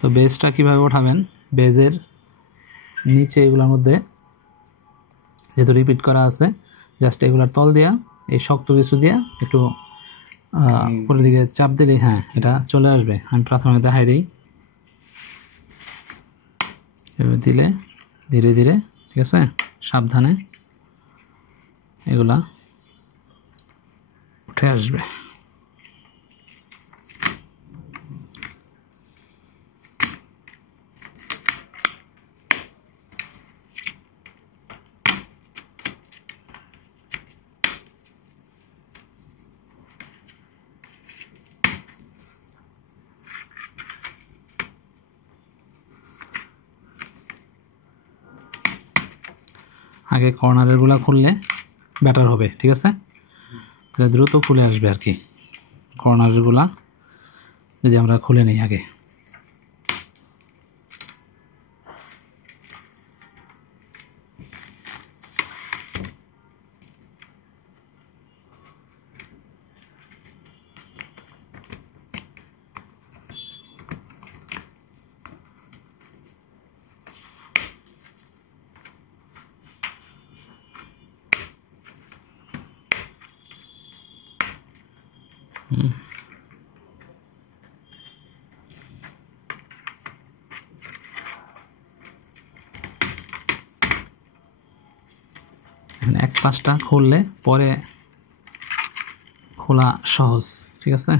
তো বেজটা কীভাবে ওঠাবেন, বেজের নিচে এগুলোর মধ্যে যেহেতু রিপিট করা আছে, জাস্ট এগুলার তল দিয়া এই শক্ত কিছু দিয়া একটু উপরের দিকে চাপ দিলেই হ্যাঁ এটা চলে আসবে। আমি প্রাথমিক দেখাই দিই, এভাবে দিলে ধীরে ধীরে, ঠিক আছে, সাবধানে এগুলা উঠে আসবে। আগে কর্নারেরগুলো খুললে বেটার হবে, ঠিক আছে, তাহলে দ্রুত খুলে আসবে আর কি। কর্নারগুলা যদি আমরা খুলে নিই আগে, এক পাশটা খুললে পরে খোলা সহজ, ঠিক আছে।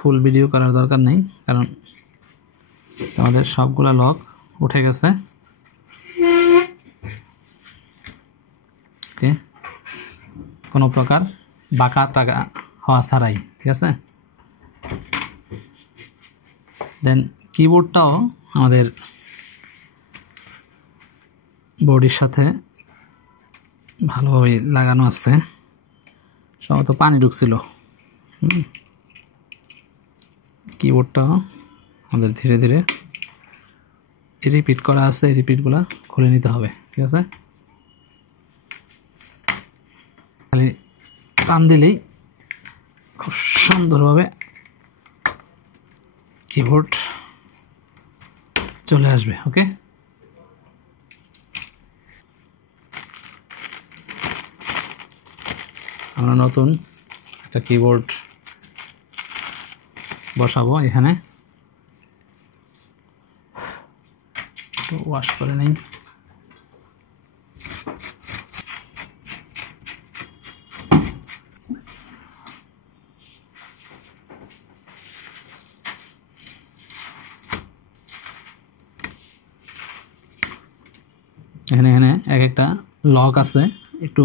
ফুল ভিডিও করার দরকার নেই, কারণ আমাদের সবগুলা লক উঠে গেছে। ওকে, কোনো প্রকার বাঁকা টাকা হওয়া ছাড়াই, ঠিক আছে। দেন কিবোর্ডটাও আমাদের বডির সাথে ভালোভাবে লাগানো আছে, সম্ভবত পানি ঢুকছিল। কিবোর্ডটাও আমাদের ধীরে ধীরে রিপিট করা আছে, এই রিপিটগুলা খুলে নিতে হবে, ঠিক আছে। খালি টান দিলেই খুব সুন্দরভাবে কিবোর্ড চলে আসবে। ওকে, আমরা নতুন একটা কিবোর্ড বসাবো এখানে, একটু ওয়াশ করে নেই। এখানে এখানে এক একটা লক আছে, একটু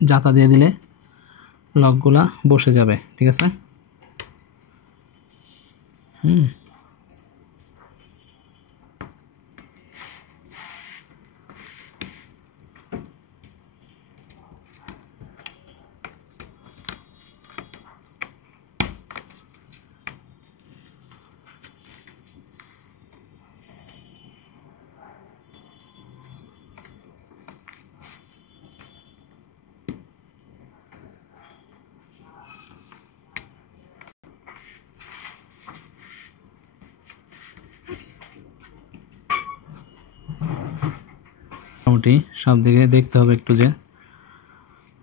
জাতা দিয়ে দিলে লকগুলা বসে যাবে, ঠিক আছে। মোটামুটি সব দিকে দেখতে হবে একটু যে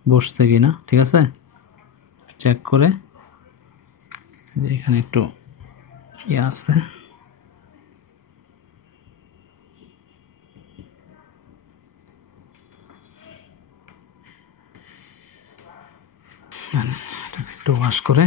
বসছে কিনা, ঠিক আছে। চেক করে যে এখানে একটু ইয়ে আছে, একটু ওয়াশ করে